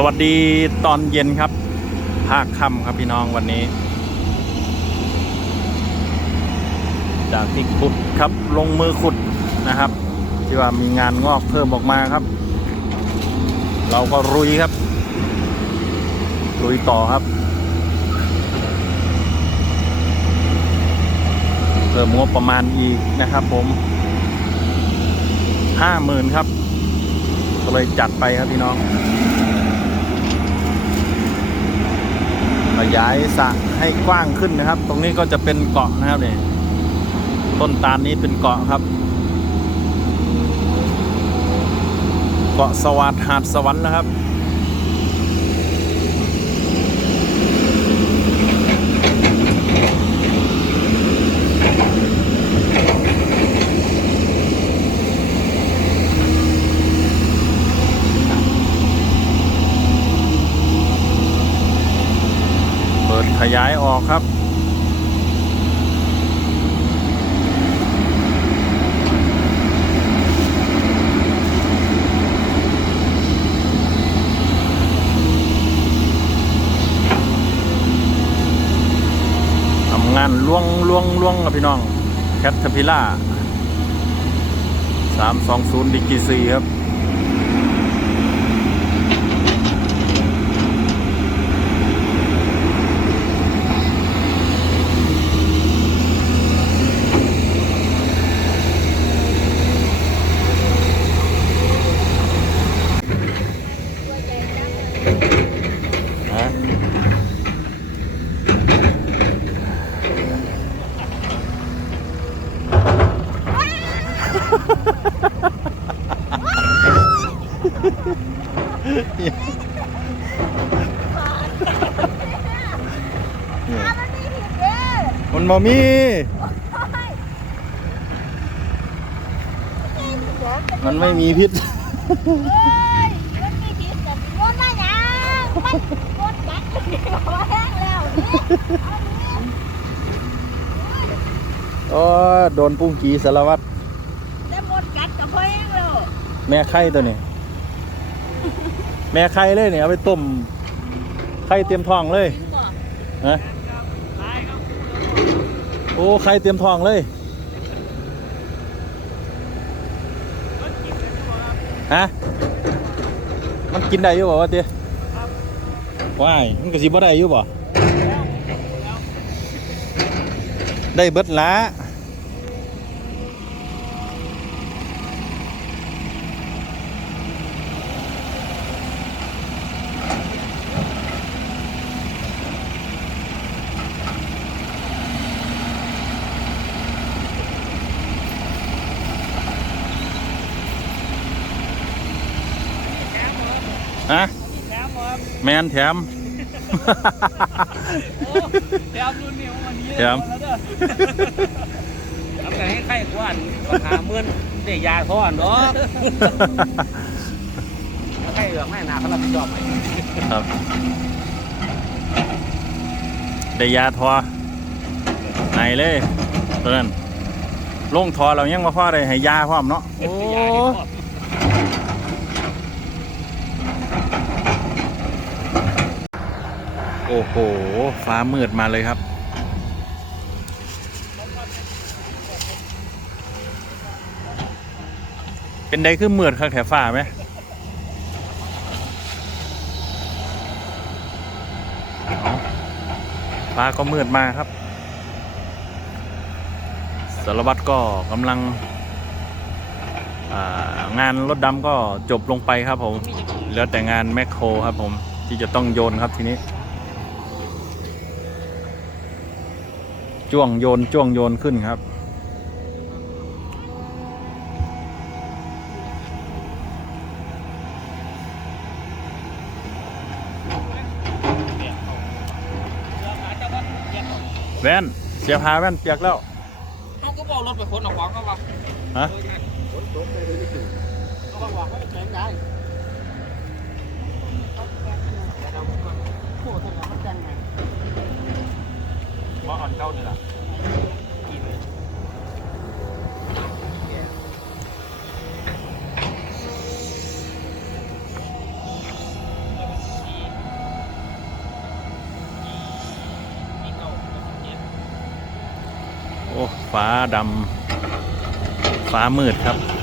สวัสดีตอนเย็นครับ ภาคค่ำครับพี่น้องวันนี้ จากที่ขุดครับลงมือขุดนะครับ ที่ว่ามีงานงอกเพิ่มออกมาครับ เราก็รุยครับ รุยต่อครับ เพิ่มงบประมาณอีกนะครับผมห้าหมื่นครับ ก็เลยจัดไปครับพี่น้อง ขยายสระให้กว้างขึ้นนะครับ ตรงนี้ก็จะเป็นเกาะนะครับเนี่ยต้นตาลนี้เป็นเกาะครับ เกาะสวัสดหาดสวรรค์นะครับ ยายออกครับ ทำงานล่วงล่วงล่วงกับพี่น้องแคทพิล่าสามสองศูนย์ดีกีซีครับ ฮะ มันมีผิดเด้อ มันมามี มันไม่มีพิษ เฮ้ยมันมีผิดแต่งดมาหยังมันงด กัดพอแห้งแล้วนี่โอ้ยโดนปุ้งกีสารวัตรแต่หมดกัดกับพอแห้งแล้วแม่ไข่ตัวนี้ แม่ไข่เลยเนี่ยเอาไปต้มไข่เตรียมทองเลยจริงบ่ฮะโอ้ไข่เตรียมทองเลยฮะมันกินได้อยู่บ่วะเตี้ยว้ายมันก็สิบ่ได้อยู่บ่ได้เบิดละฮะ แถมครับ แมนแถมโอ้แถมรุ่นนี้วันนี้แถม แล้วเด้อทำไงให้ใครกวนราคาเมื่อนได้ยาทอนเนาะใครเหลืองแม่นาเขารับผิดชอบไหมครับได้ยาทอไหนเลยตัวนั้นลงทอเรายังมาพ่อได้ให้ยาพร้อมเนาะโอ้ ยาที่ชอบ โอ้โห ฟ้ามืดมาเลยครับ เป็นใดคือมืดข้างแถวฟ้าไหมฟ้าก็มืดมาครับสารวัตรก็กำลังางานรถดำก็จบลงไปครับผม เหลือแต่งานแมคโครครับผมที่จะต้องโยนครับทีนี้ จ้วงโยนจ้วงโยนขึ้นครับ แว่นเสียพาแว่นเปียกแล้วเขาก็บอกรถไปคนเอาของเขาว่าฮะเขาบอกให้แข็งได้ เก้านี่แหละโอ้ ฟ้าดำ ฟ้ามืดครับ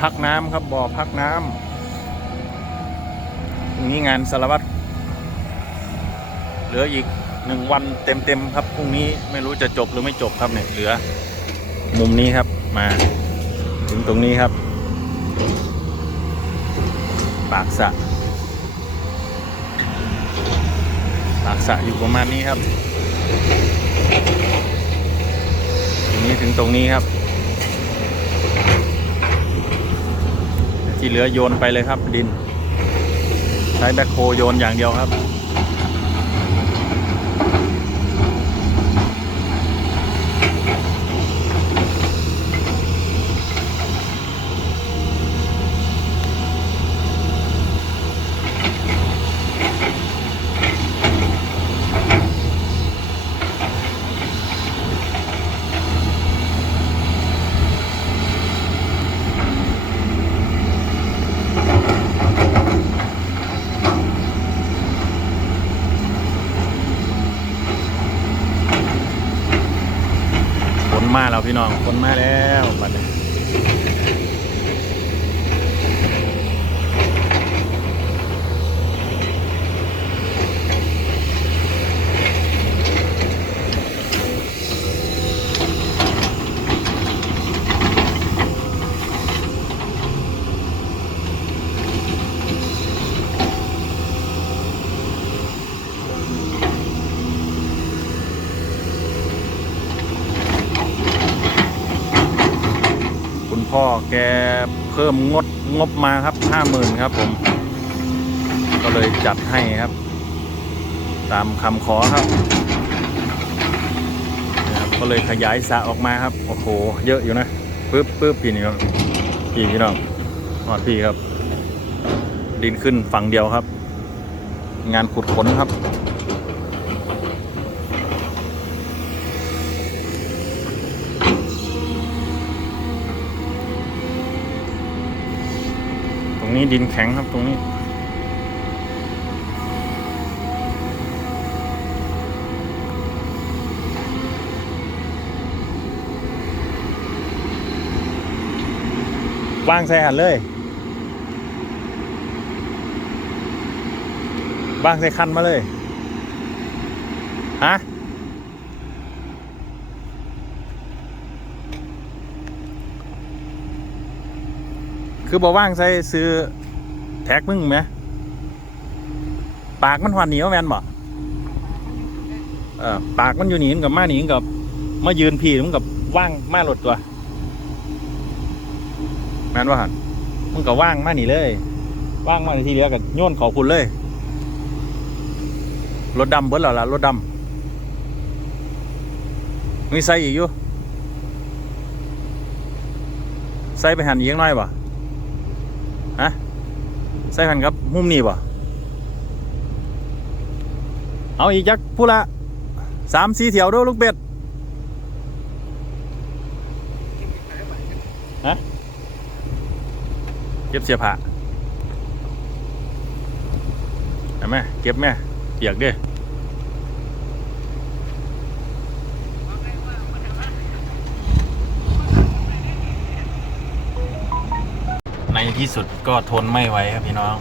พักน้ำครับบ่อพักน้ำตรงนี้งานสารวัตรเหลืออีกหนึ่งวันเต็มๆครับพรุ่งนี้ไม่รู้จะจบหรือไม่จบครับเนี่ยเหลือ มุมนี้ครับมา ถึงตรงนี้ครับ ปากสะปากสะอยู่ประมาณนี้ครับ ตรงนี้ถึงตรงนี้ครับ ที่เหลือโยนไปเลยครับดิน ใช้แบคโฮโยนอย่างเดียวครับ ฝนมาแล้วพี่น้องฝนมาแล้วบัดนี้คุณพ่อแกเพิ่มงดงบมาครับห้าหมื่นครับผม ก็เลยจัดให้ครับ ตามคำขอครับนะครับก็เลยขยายสระออกมาครับ โอ้โห เยอะอยู่นะปึ๊บปึ๊บพี่นี่ครับพี่พี่น้องนอดพี่ครับ ดินขึ้นฝั่งเดียวครับ งานขุดขนครับ รงนี้ดินแข็งครับตรงนี้ วางใส่หันเลยวางใส่คันมาเลย ฮะ คือบอว่างใส่ซื้อแท็กมึงไหมปากมันหวานเหนียวแมนบ่เออปากมันอยู่หนีนกับมาหนีนกับมายืนพี่มันกับว่างมาหลดตัวแมนว่าหันมันก็ว่างมาหนีเลย ว่างมาในทีเดียวกันโยนขอคุณเลยรถดำเบิ้ลหรอล่ะรถดำมีใส่อีกอยู่ใส่ไปหันอีกหน่อยบ่ะ ใส่กันครับมุมนี้บ่เอาอีกจักพูละสามสี่เถียวด้วยลูกเป็ดฮะเก็บเสียผ้าเห็นไหมเก็บแม่เปียกเด้ ที่สุดก็ทนไม่ไหวครับพี่น้อง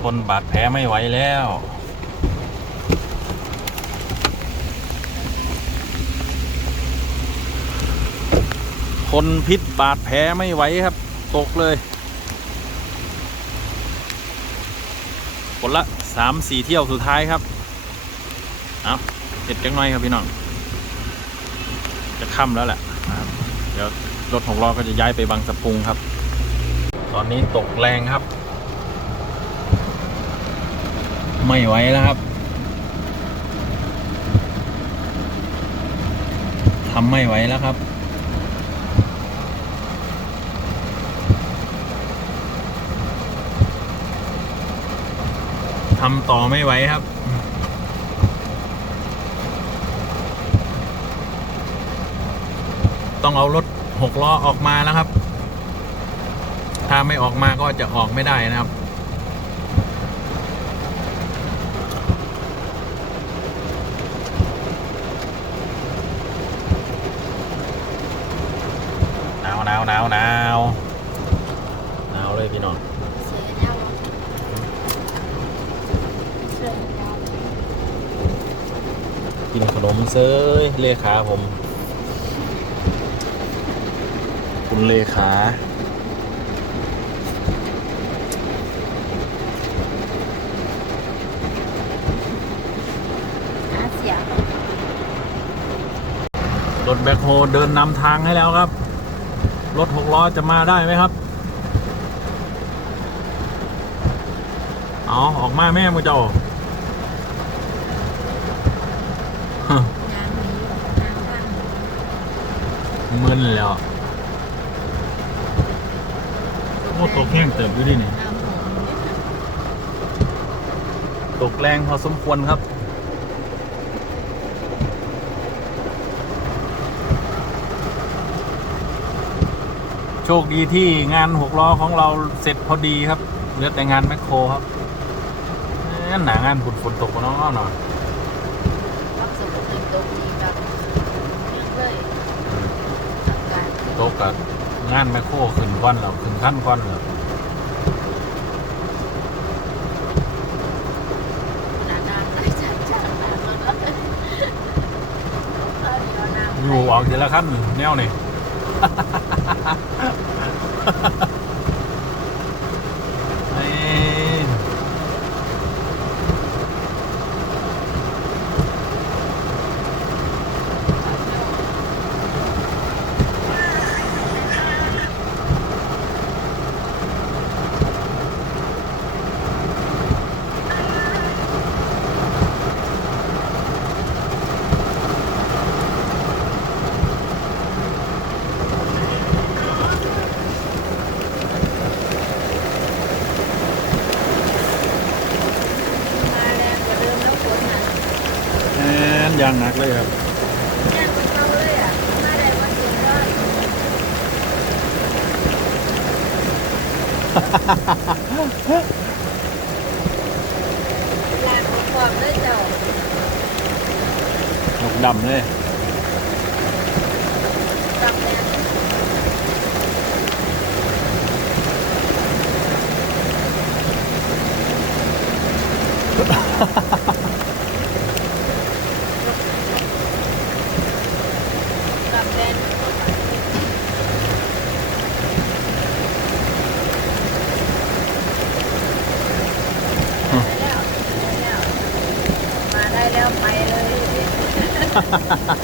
ทนบาดแผลไม่ไหวแล้วทนพิษบาดแผลไม่ไหวครับ ตกเลยคนละสามสี่เที่ยวสุดท้ายครับเอาเห็ดจังหน่อยครับพี่น้อง จะค่ำแล้วแหละเดี๋ยว รถหกล้อก็จะย้ายไปบางสะพุงครับ ตอนนี้ตกแรงครับ ไม่ไหวแล้วครับทำไม่ไหวแล้วครับ ทำต่อไม่ไหวครับต้องเอารถ หกล้อออกมาแล้วครับ ถ้าไม่ออกมาก็จะออกไม่ได้นะครับ หนาวหนาวหนาวหนาวหนาวเลยพี่น้องเสือยเสือยากินขนมเซยเลขาผม คุณเลขาหาเสียงรถแบ็คโฮเดินนำทางให้แล้วครับ รถหกล้อจะมาได้ไหมครับ เอาออกมาแม่มือเจ้าฮะยางหนียางบ้านมึนแล้ว โอ้ตกแห้งเติบอยู่ดินี่น้ำหอมตกแรงพอสมควรครับโชคดีที่งานหกล้อของเราเสร็จพอดีครับ เหลือแต่งานแมคโครครับเอ๊ะหนางานฝนฝนตกเนาะหน่อยความสุขตื่นตกดีแบบยังเยอากาศตกกับ งานแมคโครขึ้นก้อนแล้วขึ้นขั้นก้อนแล้วหนาน้ำไหลจัดจัดแบบนั้นเลยเอาเดี๋ยวน้ำอยู่ออกทีละขั้นแนวนี่ เอ้ย มาแรงกว่าเดิมแล้วฝนน่ะ แอนยางหนักเลยครับแรงกว่าเก่าเลยอะมาได้วันเดียวก็ลาของความเลยเจ้าหนกดำเลยตักแดงตักแดงได้แล้วได้แล้วมาได้แล้วไปเลย แล้ว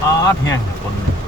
阿天滚